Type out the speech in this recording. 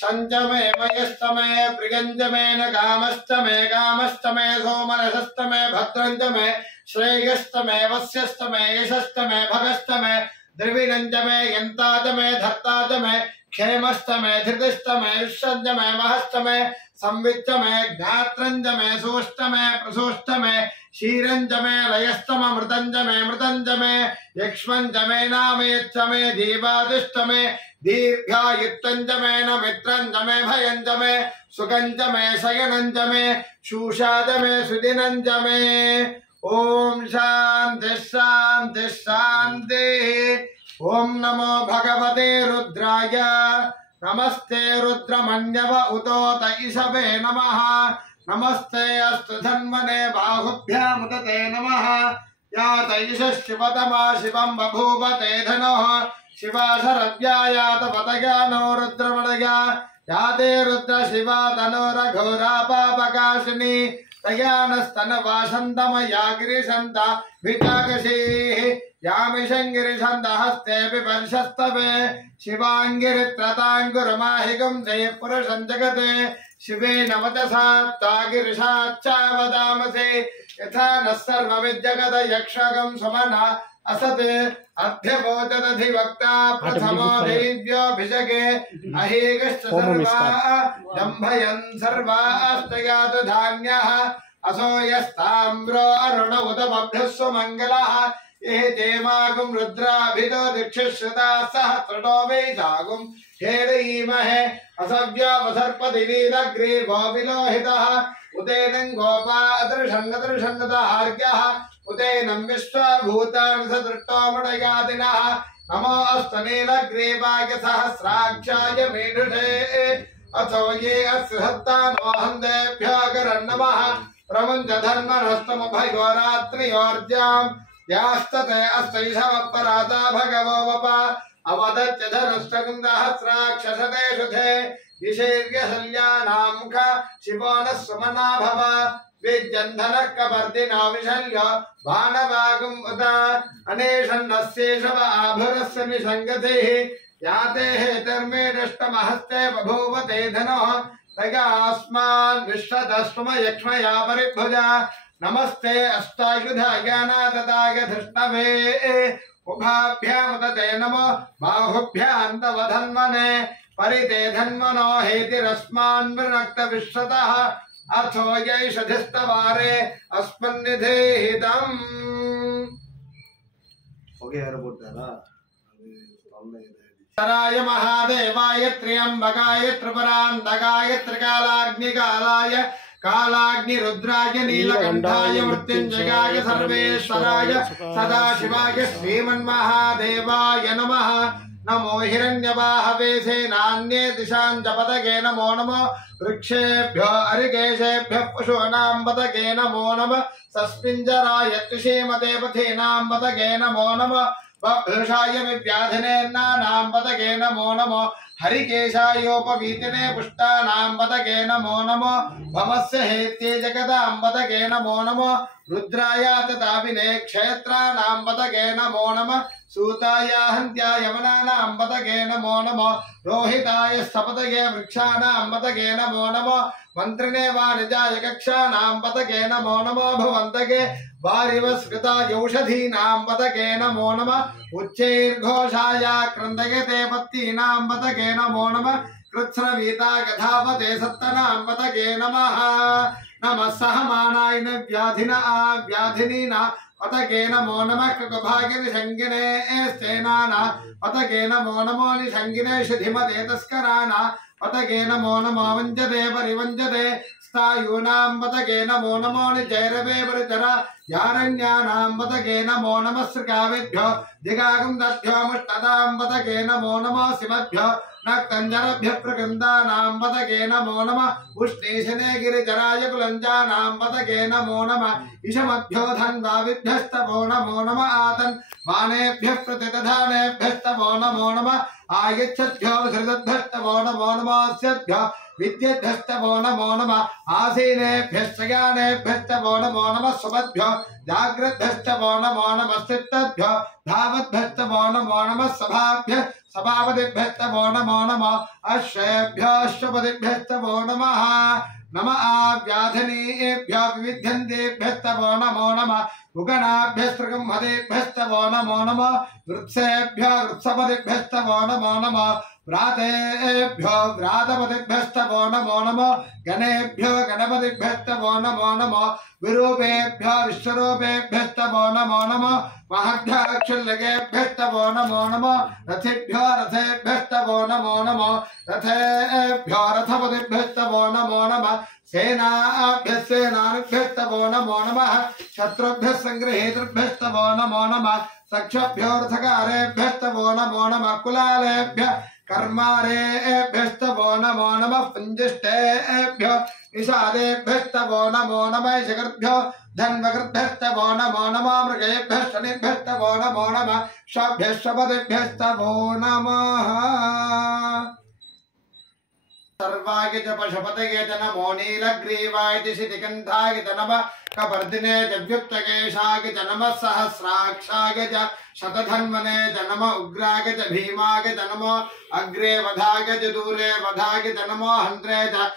शंचमे मयस्तमे प्रियंचमे न कामस्तमे कामस्तमे सोमनसस्तमे भद्रंचमे श्रेयस्तमे वस्यस्तमे यशस्तमे भगस्तमे द्रविणंचमे यंताचमे धत्ताचमे क्षेमस्तमे धृतिस्तमे युष्यंचमे महस्तमे संविच्चमे ज्ञात्रंचमे सोष्टमे प्रसोष्टमे शीरंचमे लयस्तमे मृतंचमे यक्ष्मंचमे नामयच्चमे जीवादिष्टमे दीर्घायुत्तंचमे न मित्रंचमे भयंचमे सुखंचमे शयनंचमे शूषाचमे सुदिनंचमे। ओम शांति शांति शांति। ओम नमो भगवते रुद्राय नमस्ते रुद्रमन्यव उतोत ईशवे नमः नमस्ते अस्तु धन्वने बाहुभ्यामुदते नमः या तैष शिवतमा शिवं बभूव ते धनुः शिवा शरव्यायात पतगानो रुद्रमणया या ते रुद्र शिवा तनोरघोरा पापकाशिनी तयानस्तनवासन्तमया गिरिशन्त विताकशीः यामिषङ्गिरिशन्त हस्ते विपर्शस्तवे शिवाङ्गिरित्रताङ्गुरमाहिगं जय पुरुषं जगते शिवेन वचसा तागिरिशाच्चावदामसे यथा नः सर्वविज्जगत यक्षगं समना असते अध्यबोधदधिवक्ता प्रथमो देव्योऽभिषगे अहेगश्च सर्वा दम्भयन् सर्वास्तयातु धान्यः असो यस्ताम्रो अरुण उदमभ्यः स्वमङ्गलः ये तेमागुं रुद्राभितो दीक्षिश्रुता सहस्रतो वैशागुं हेरयीमहे असव्यावसर्पति नीलग्रीवो विलोहितः उदेनं गोपा अदृशन्नदृशन्नतहार्घ्यः उदेनं विश्वभूतानि सदृष्टो मृडयादिनः नमो अस्तु नीलग्रीवाय सहस्राक्षाय मेढुषे अथो ये अस्य सत्तानोऽहन्देभ्यो गरन्नमः प्रमुञ्च धर्मनस्तमभयोरात्रियोर्जाम् यास्तते अस्तैषवपराता भगवो वप अवदत्य धनुष्टकुन्दहस्राक्षसते शुधे दिशेर्यशल्यानामुख शिवो नः सुमना भव विज्जन्धनः कपर्दिनो विशल्यो बाणवागुम् उत अनेशन्नस्येषव आभुरस्य निषङ्गतिः याते हेतर्मेदष्टमहस्ते बभूव ते धनुः तयास्मान् विश्वतस्त्वम यक्ष्मया परिभुजा नमस्ते अष्टायुधाय धृष्णवे उभाभ्यामुदते नमो बाहुभ्यां तव धन्वने परिते धन्वनो हेतिरस्मान् वृणक्त विश्वतः अथो यैषधिस्तवारे अस्मन्निधेहितम्। सराय महादेवाय त्र्यंबकाय त्रिपुरान्तकाय त्रिकालाग्निकालाय कालाग्निरुद्राय नीलकंठाय मृत्युंजयाय सर्वेश्वराय सदाशिवाय श्रीमन्महादेवाय नमः। नमो हिरण्यवाहवे सेनान्ये दिशां च पदगे नमो नमो वृक्षेभ्यो अरिकेशेभ्यः पशूनां पदगे नमो नमः सस्मिञ्जराय तुषेमते पथीनां पदगे नमो नमः वृषाय विव्याधिने नानां पदगे नमो नमो हरिकेशायोपवीतिने पुष्टानां पदगे नमो नमो भवस्य हेत्ये जगदां पदगे नमो नमो रुद्राय तदाविने क्षेत्राणां पदगे नमो नमः सूताय हन्त्याय यमनानां पदगे नमो नमो रोहिताय सपदगे वृक्षाणां पदगे नमो नमो मन्त्रिणे वाणिजाय कक्षाणां पदगे नमो नमो भवन्तगे वारिवस्कृताय औषधीनां पदगे नमो नमः उच्चैर्घोषाय क्रन्दयते पत्तीनां पदगे नमो नमः कृत्स्रवीता गधावते सत्तनां पदगे नमः नमः सहमानाय व्याधिना व्याधिनीना पतगे नमो नमः कृभागिनि शंगिने स्तेनाना पतगे नमो नमो निशंगिने शुधिमते तस्कराना पतगे नमो नमो वञ्जते परिवञ्जते स्थायूनां पतगे नमो नमो निजैरवे परिचरा यारण्यानां पतगे नमो नमः सृगावेभ्यो दिगागं दभ्यो मुष्टदां पतगे नमो नमो शिवभ्यो नक्तञ्जरभ्यः प्रकृन्दानां पतगे नमो नमः उष्णीशने गिरिजराय कुलञ्जानां पतगे नमो नमः इषमभ्यो धन्वाविभ्यस्तवो नमो नमः आतन् वानेभ्यः प्रतिदधानेभ्यस्तवो नमो नमः आयच्छद्भ्यो धृतद्भ्यस्तवो नमो नमः अस्यद्भ्यो विद्येभ्यस्तवो नमो नमः आसीनेभ्यश्चयानेभ्यस्तवो नमो नमः सुमद्भ्यो जाग्रद्भ्यस्तवो नमो नमः सिद्धभ्यो धावद्भ्यस्तवो नमो नमः सभाभ्य सभापतिभ्यस्तवो नमो नमः अश्वेभ्यो अश्वपतिभ्यस्तवो नमः नमः व्याधिनीभ्यो विविध्यन्तेभ्यस्तवो नमो नमः उगणाभ्यस्त्रगम्हदेभ्यस्तवो नमो नमः वृत्सेभ्यो वृत्सपतिभ्यस्तवो नमो नमः व्रातेभ्यो व्रातपतिभ्यस्तवो नमो नमः गणेभ्यो गणपतिभ्यस्तवो नमो नमः विरूपेभ्यो विश्वरूपेभ्यस्तवो नमो नमः महद्भ्यक्षुल्लकेभ्यस्तवो नमो नमः रथेभ्यो रथेभ्यस्तवो नमो नमः रथेभ्यो रथपतिभ्यस्तवो नमो नमः सेनाभ्यः सेनानुभ्यस्तवो नमो नमः शत्रुभ्यः संगृहीतृभ्यस्तवो नमो नमः सख्यभ्यो रथकारेभ्यस्तवो नमो नमः कुलालेभ्यः कर्मारेभ्यस्तवो नमो नमः पुञ्जिष्टेभ्यो निषादेभ्यस्तवो नमो नमः शकर्भ्यो धन्वकृभ्यस्तवो नमो नमः मृगेभ्यः शनिभ्यस्तवो नमो नमः शभ्यः शपतिभ्यस्तवो नमः सर्वाय च पशुपतये च नमो नीलग्रीवाय च शितिकन्धाय च नमः कपर्दिने च व्युक्तकेशाय च नमः सहस्राक्षाय च शतधन्वने च नमः उग्राय च भीमाय च नमो अग्रे वधाय च दूरे वधाय च नमो हन्त्रे च